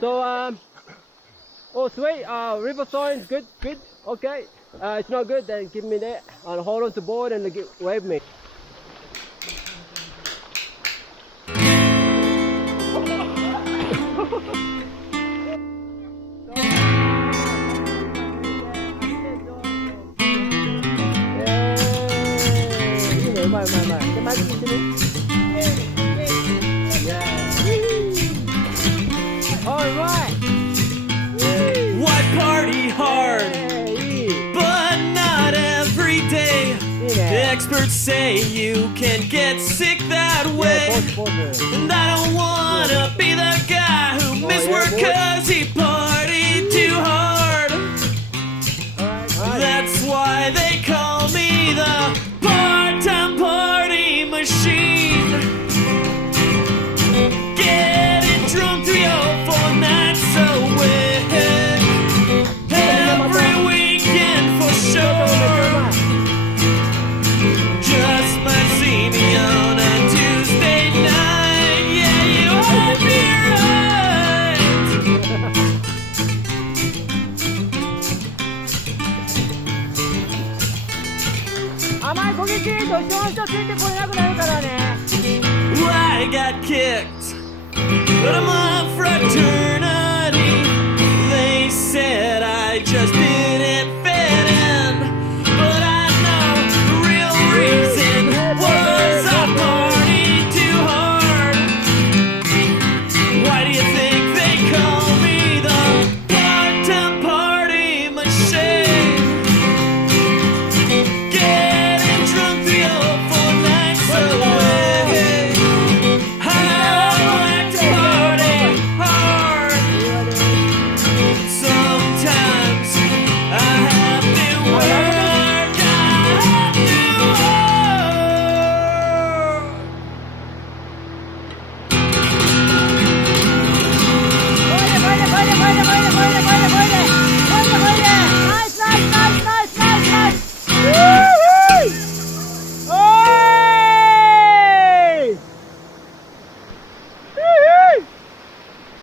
So, oh, sweet. River sign, good, good. Okay. It's not good, then give me that. Hold on to board and wave me. Alright. Why party hard, but not every day? Experts say you can get sick that way. And I don't wanna be the guy who missed work cause he partied too hard. That's why they call me the part-time party machine. Getting drunk 3 or 4 nights away, every weekend for sure. Just might see me on a Tuesday night. Yeah, you might be right. 甘い攻撃、後ろの人ついてこれなくなるからね。I got kicked, but I'm a fraternity. They said I just did